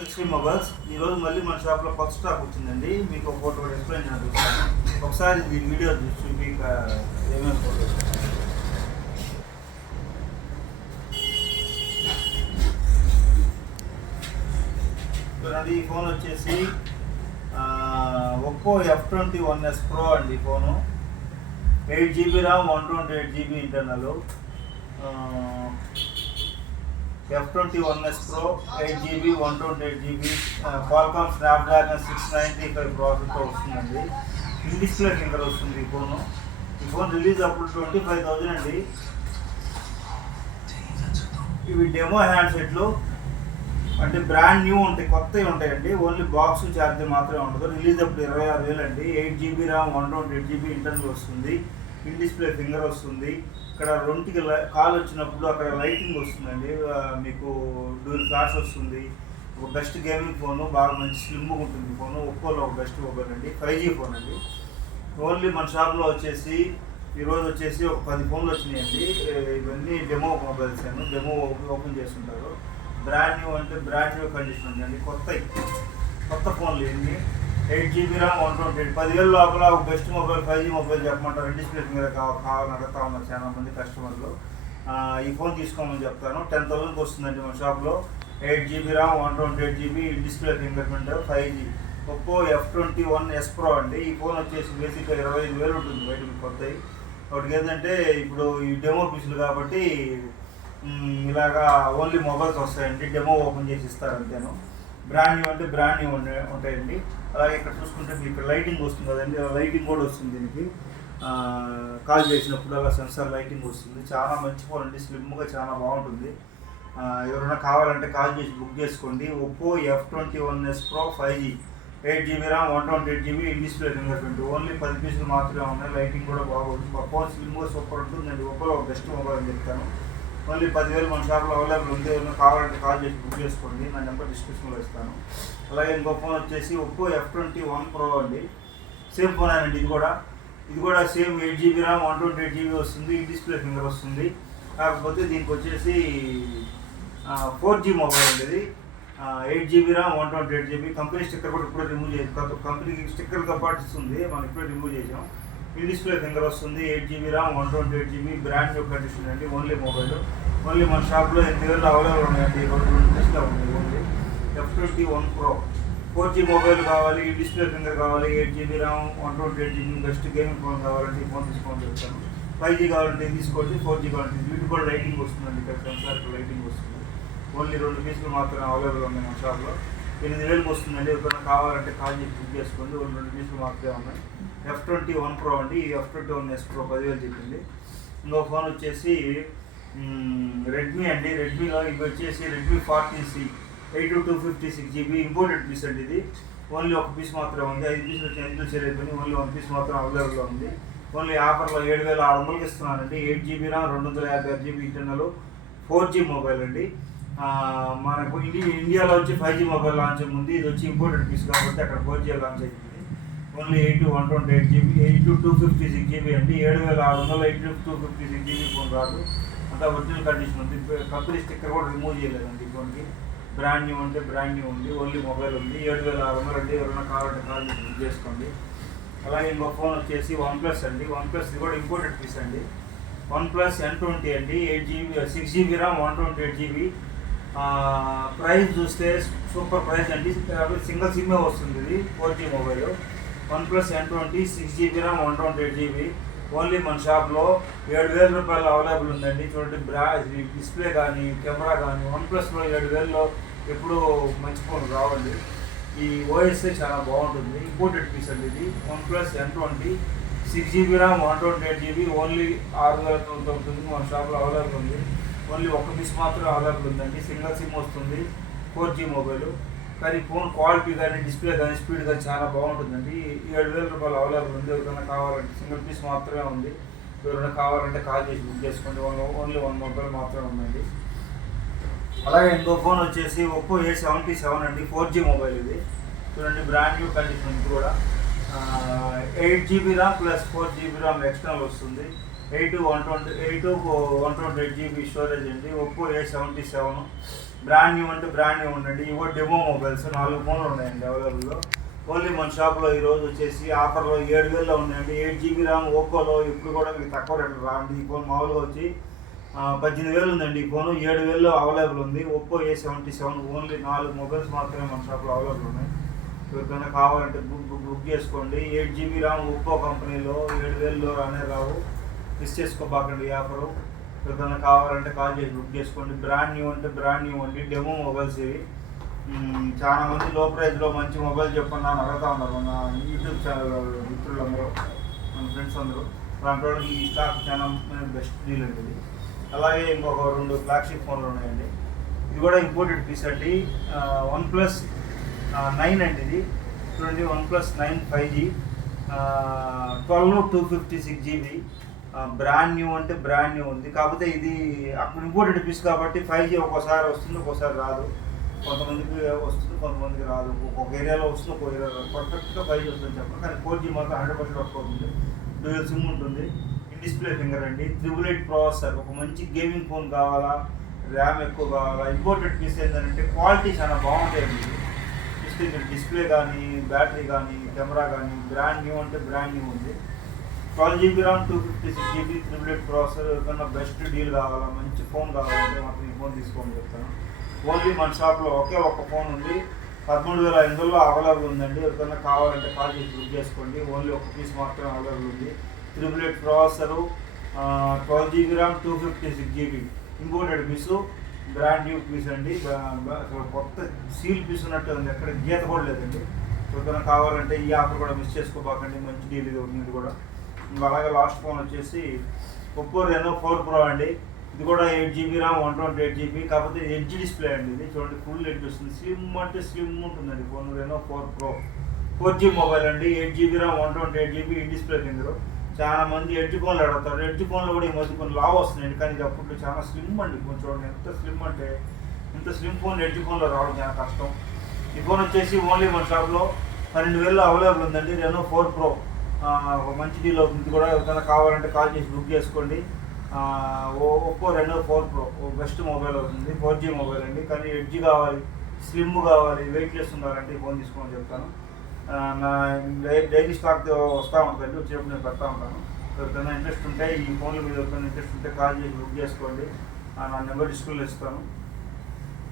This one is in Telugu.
మొబైల్స్ ఈరోజు మళ్ళీ మన షాప్లో కొత్త స్టాక్ వచ్చిందండి. మీకు ఒక ఫోటో ఎక్స్ప్లెయిన్ చేస్తాను. ఒకసారి ఈ వీడియో చూపి ఏమేమి ఫోటోస్ చూడండి. ఈ ఫోన్ వచ్చేసి ఒప్పో F21s Pro అండి. Phone 8GB RAM 128GB internal. F21s Pro 8GB 128GB Qualcomm Snapdragon 695 ప్రాసెసర్తో వస్తుందండి. ఇన్ డిస్ప్లే ఫింగర్ వస్తుంది ఈ ఫోను. ఈ ఫోన్ రిలీజ్ అప్పుడు 25,000 అండి. ఇవి డెమో హ్యాండ్సెట్లు అంటే బ్రాండ్ న్యూ ఉంటాయి, కొత్తవి ఉంటాయండి. ఓన్లీ బాక్స్ ఛార్జర్ మాత్రమే ఉండదు. రిలీజ్ అప్పుడు 26,000 అండి. 8GB ర్యామ్ 128GB ఇంటర్నల్ వస్తుంది. ఇన్ డిస్ప్లే ఫింగర్ వస్తుంది. ఇక్కడ రెండుకి కాల్ వచ్చినప్పుడు అక్కడ లైటింగ్ వస్తుందండి. మీకు డ్యూల్ ఫ్లాష్ వస్తుంది. ఒక బెస్ట్ గేమింగ్ ఫోను, బాగా మంచి స్లిమ్గా ఉంటుంది ఫోను. ఒప్పోలో ఒక బెస్ట్ మొబైల్ అండి. 5G ఫోన్ అండి. ఓన్లీ మన షాప్లో వచ్చేసి ఈరోజు వచ్చేసి ఒక 10 ఫోన్లు వచ్చినాయండి. ఇవన్నీ డెమో మొబైల్స్ అండి. డెమో ఓపెన్ చేస్తుంటారు. బ్రాండ్ న్యూ అంటే బ్రాండ్ న్యూ కండిషన్ ఉందండి. కొత్త ఫోన్లు ఇవన్నీ. 8GB RAM 128. 10,000 లోపల ఒక బెస్ట్ మొబైల్ 5G మొబైల్ చెప్పమంటారు. ఇన్ డిస్ప్లే ఫింగర్ కావాలని అడుగుతా ఉన్నారు చాలా మంది కస్టమర్లు. ఈ ఫోన్ తీసుకోమని చెప్తాను. 10,000కి వస్తుందండి మన షాప్లో. 8GB RAM 128GB in display finger print 5G Oppo F21s Pro అండి. ఈ ఫోన్ వచ్చేసి బేసిక్గా 25,000 ఉంటుంది బయట కొత్తవి. ఒకటికి ఏంటంటే ఇప్పుడు ఈ డెమో పీసులు కాబట్టి ఇలాగా ఓన్లీ మొబైల్స్ వస్తాయండి. డెమో ఓపెన్ చేసి ఇస్తారు అంతేను. బ్రాండ్ న్యూ అంటే బ్రాండ్ న్యూ ఉంటాయండి. అలాగే ఇక్కడ చూసుకుంటే మీకు లైటింగ్ వస్తుంది కదండి. లైటింగ్ కూడా వస్తుంది దీనికి. కాల్ చేసినప్పుడు అలా సెన్సార్ లైటింగ్ వస్తుంది. చాలా మంచి ఫోన్ అండి. స్లిమ్గా చాలా బాగుంటుంది. ఎవరైనా కావాలంటే కాల్ చేసి బుక్ చేసుకోండి. Oppo F21s Pro 5G 8GB RAM 128GB in display finger print. Only 10 పీసులు మాత్రమే ఉన్నాయి. లైటింగ్ కూడా బాగుంటుంది. ఫోన్ స్లిమ్గా సూపర్ ఉంటుందండి. ఒప్పోలో బెస్ట్ మొబైల్ అని చెప్తాను. ఓన్లీ 10,000 మన షాప్లో అవైలబుల్ ఉంది. ఏమైనా కావాలంటే కాల్ చేసి బుక్ చేసుకోండి. నా నెంబర్ డిస్క్రిప్షన్లో ఇస్తాను. అలాగే ఇంకో ఫోన్ వచ్చేసి ఒప్పో F21 Pro అండి. సేమ్ ఫోన్ అండి. ఇది కూడా సేమ్ 8GB ర్యామ్ 128GB వస్తుంది. ఇన్ డిస్ప్లే ఫింగర్ వస్తుంది. కాకపోతే దీనికి వచ్చేసి 4G మొబైల్ అండి. ఇది 8GB RAM 128GB. Company sticker కూడా ఇప్పుడే రిమూవ్ చేసాం. కంపెనీకి స్టిక్కర్తో పాటు ఇస్తుంది, మనం ఇప్పుడే రిమూవ్ చేసాం. ఇన్ డిస్ప్లే ఫింగర్ వస్తుంది. 8GB RAM 128GB brand new condition అండి. Only mobile. ఓన్లీ మన షాప్లో 8,000 అవైలబుల్ ఉన్నాయండి. 2 పీస్లో ఉంది. Only F21 Pro 4G mobile కావాలి, ఈ డిస్ప్లే ఫింగర్ కావాలి, 8GB RAM 128GB best gaming phone కావాలంటే ఈ ఫోన్ తీసుకోమని చెప్తాను. 5G కావాలంటే తీసుకోండి. 4G కావాలంటే వీటికి కూడా లైటింగ్ వస్తుందండి. ఇక్కడ సెన్సార్కి లైటింగ్ వస్తుంది. ఓన్లీ 2 పీసులు మాత్రమే అవైలబుల్ ఉన్నాయి మన షాప్లో. 8,000కి వస్తుందండి. ఎవరైనా కావాలంటే కాల్ చేసి బుక్ చేసుకోండి. 2 పీసులు మాత్రమే ఉన్నాయి. F21 Pro అండి. ఈ F21s Pro 10,000 చెప్పింది. ఇంకో ఫోన్ వచ్చేసి రెడ్మీ అండి. రెడ్మీలో ఇవి వచ్చేసి Redmi 40C 8256GB imported piece అండి. ఇది ఓన్లీ ఒక పీస్ మాత్రమే ఉంది. 5 పీసులు వచ్చి ఎందుకు చేయలేదు. ఓన్లీ 1 పీస్ మాత్రం అవైలబుల్లో ఉంది. ఓన్లీ ఆఫర్లో 7,600కి ఇస్తున్నానండి. 8GB RAM 256GB internal 4G mobile అండి. మనకు ఇండియాలో వచ్చి 5G మొబైల్ లాంచ్ ఉంది. ఇది వచ్చి ఇంపోర్టెడ్ పీస్ కాబట్టి అక్కడ 4G లాంచ్ అయింది. ఓన్లీ 8/128GB 8/256GB అండి. 7,600 8/256GB ఫోన్ రాదు. అంతా ఒరిజినల్ కండిషన్ ఉంది. కంపెనీ స్టిక్కర్ కూడా రిమూవ్ చేయలేదండి ఈ ఫోన్కి. బ్రాండ్ న్యూ అంటే బ్రాండ్ న్యూ ఉంది. ఓన్లీ మొబైల్ ఉంది. 7,600 అండి. ఎవరైనా కావాలంటే కాల్ చేసి బుక్ చేసుకోండి. అలాగే ఇంకో ఫోన్ వచ్చేసి OnePlus అండి. OnePlus ఇది కూడా ఇంపోర్టెడ్ పీస్ అండి. OnePlus N20 అండి. 6GB RAM 128GB. ప్రైస్ చూస్తే సూపర్ ప్రైస్ అండి. సింగిల్ సిమ్మే వస్తుంది. ఇది 4G mobile. OnePlus N20 6GB RAM 128GB only మన షాప్లో 7,000 రూపాయలు అవైలబుల్ ఉందండి. చూడండి డిస్ప్లే కానీ కెమెరా కానీ OnePlusలో 7,000లో ఎప్పుడు మంచి ఫోన్ రావండి. ఈ OS చాలా బాగుంటుంది. ఇంపోర్టెడ్ పీస్ అండి ఇది. OnePlus N20 6GB RAM 128GB only 6,000 ఉంటుంది. మన షాప్లో అవైలబుల్ ఉంది. ఓన్లీ ఒక పీస్ మాత్రం అవైలబుల్ ఉందండి. సింగిల్ సిమ్ వస్తుంది. 4G mobile. కానీ ఫోన్ క్వాలిటీ కానీ డిస్ప్లే కానీ స్పీడ్ కానీ చాలా బాగుంటుందండి. 7,000 రూపాయలు అవైలబుల్ ఉంది. ఎవరికైనా కావాలంటే సింగిల్ పీస్ మాత్రమే ఉంది. ఎవరైనా కావాలంటే కాల్ చేసి బుక్ చేసుకోండి. ఓన్లీ 1 మొబైల్ మాత్రమే ఉందండి. అలాగే ఇంకో ఫోన్ వచ్చేసి ఒప్పో A77 అండి. 4G మొబైల్ ఇది. చూడండి బ్రాండ్ న్యూ కండిషన్ ఇది కూడా. 8GB RAM plus 4GB RAM external వస్తుంది. 8/128GB స్టోరేజ్ అండి. ఒప్పో A77 బ్రాండ్ న్యూ అంటే బ్రాండ్ న్యూ ఉండండి. ఇవో డెమో మొబైల్స్ 4 ఫోన్లు ఉన్నాయండి అవైలబుల్లో. ఓన్లీ మన షాప్లో ఈరోజు వచ్చేసి ఆఫర్లో 7,000లో ఉన్నాయండి. 8 GB ర్యామ్ ఓప్పోలో ఇప్పుడు కూడా మీకు తక్కువ రేట్లు రాండి. ఈ ఫోన్ మామూలుగా వచ్చి 18,000 ఉందండి. ఈ ఫోను 7,000లో అవైలబుల్ ఉంది. ఒప్పో A77 ఓన్లీ 4 మొబైల్స్ మాత్రమే మన షాప్లో అవైలబుల్ ఉన్నాయి. ఎవరికైనా కావాలంటే బుక్ చేసుకోండి. 8 GB ర్యామ్ ఒప్పో కంపెనీలో 7,000లో రానే రావు. మిస్ చేసుకోబాకండి ఈ ఆఫరు. ఎవరికైనా కావాలంటే కాల్ చేసి బుక్ చేసుకోండి. బ్రాండ్ న్యూ అంటే బ్రాండ్ న్యూ అండి. డెమో మొబైల్స్ ఇవి. చాలా మంది లో ప్రైస్లో మంచి మొబైల్ చెప్పండి అని అడుగుతా ఉన్నారు మన యూట్యూబ్ ఛానల్ మిత్రులందరూ, మన ఫ్రెండ్స్ అందరూ. అలాంటి వాళ్ళకి ఈ స్టాక్ చాలా బెస్ట్ డీల్ అండి ఇది. అలాగే ఇంకొక 2 ఫ్లాగ్షిప్ ఫోన్లు ఉన్నాయండి. ఇది కూడా ఇంపోర్టెడ్ పీస్ అండి. OnePlus 9 అండి ఇది. చూడండి OnePlus 9 5G 12 256 GB. Brand new అంటే బ్రాండ్ న్యూ ఉంది. కాకపోతే ఇది అప్పుడు ఇంపోర్టెడ్ పీస్ కాబట్టి 5G ఒక్కోసారి వస్తుంది, ఒక్కోసారి రాదు. కొంతమందికి వస్తుంది, కొంతమందికి రాదు. ఒక్కొక్క ఏరియాలో వస్తుంది, ఒక్కొక్క ఏరియాలో పర్ఫెక్ట్గా 5G వస్తుంది చెప్పండి. కానీ 4G మాత్రం 100% వర్క్ అవుతుంది. డ్యూయల్ సిమ్ ఉంటుంది. ఇన్ డిస్ప్లే ఫింగర్ అండి. 888 ప్రాసెసర్. ఒక మంచి గేమింగ్ ఫోన్ కావాలా, ర్యామ్ ఎక్కువ కావాలా, ఇంపోర్టెడ్ పీస్ ఏంటంటే క్వాలిటీ చాలా బాగుంటాయండి. డిస్ప్లే కానీ, బ్యాటరీ కానీ, కెమెరా కానీ బ్రాండ్ న్యూ అంటే బ్రాండ్ న్యూ ఉంది. 12 GB ర్యామ్ 256 GB 888 ప్రాసెసర్. ఎవరికన్నా బెస్ట్ డీల్ కావాలా, మంచి ఫోన్ కావాలంటే మాత్రం ఈ ఫోన్ తీసుకోమని చెప్తాను. ఓన్లీ మన షాప్లో ఒకే ఒక్క ఫోన్ ఉంది. 13,500లో అవైలబుల్ ఉందండి. ఎవరికన్నా కావాలంటే కాల్ చేసి బుక్ చేసుకోండి. ఓన్లీ ఒక పీస్ మాత్రమే అవైలబుల్ ఉంది. 888 processor, 12 GB RAM 256 GB imported piece, brand new piece అండి. కొత్త సీల్ పీస్ ఉన్నట్టు ఉంది, ఎక్కడ గీత కూడా లేదండి. ఎవరికైనా కావాలంటే ఈ ఆఫర్ కూడా మిస్ చేసుకోబాకండి. మంచి డీల్ ఇది ఉంది కూడా. ఇంకా అలాగే లాస్ట్ ఫోన్ వచ్చేసి ఒప్పో Reno 4 Pro అండి. ఇది కూడా 8 GB ర్యామ్ 128 GB. కాకపోతే ఎడ్జ్ డిస్ప్లే అండి. ఇది చూడండి ఫుల్ ఎడ్జ్ వస్తుంది. స్లిమ్ అంటే స్లిమ్ ఉంటుందండి phone. Reno 4 Pro 4G mobile అండి. 8 GB RAM 128 GB in display finger. చాలా మంది ఎడ్జ్ ఫోన్లు అడుగుతారు. ఎడ్జ్ ఫోన్లో కూడా ఈ మధ్య కొన్ని లావ్ వస్తున్నాయండి. కానీ ఇది అప్పుడు చాలా స్లిమ్ అండి ఫోన్. చూడండి ఎంత స్లిమ్ అంటే, ఇంత స్లిమ్ ఫోన్ ఎడ్జ్ ఫోన్లో రావడం చాలా కష్టం. ఈ ఫోన్ వచ్చేసి ఓన్లీ మన షాప్లో 12,000లో అవైలబుల్ ఉందండి. Reno 4 Pro ఒక మంచి డీల్ అవుతుంది కూడా. ఎవరికైనా కావాలంటే కాల్ చేసి బుక్ చేసుకోండి. Oppo Reno 4 Pro best mobile అవుతుంది. 4G మొబైల్ అండి. కానీ ఎడ్జ్ కావాలి, స్లిమ్ కావాలి, వెయిట్లెస్ ఉండాలంటే ఈ ఫోన్ తీసుకోమని చెప్తాను. నా డైలీ స్టాక్ వస్తూ ఉంటుందండి. వచ్చేటప్పుడు నేను పెడతా ఉంటాను. ఎవరికైనా ఇంట్రెస్ట్ ఉంటే ఈ ఫోన్ల మీద ఎవరికైనా ఇంట్రెస్ట్ ఉంటే కాల్ చేసి బుక్ చేసుకోండి. నా నెంబర్ డిస్ప్లేలో ఇస్తాను.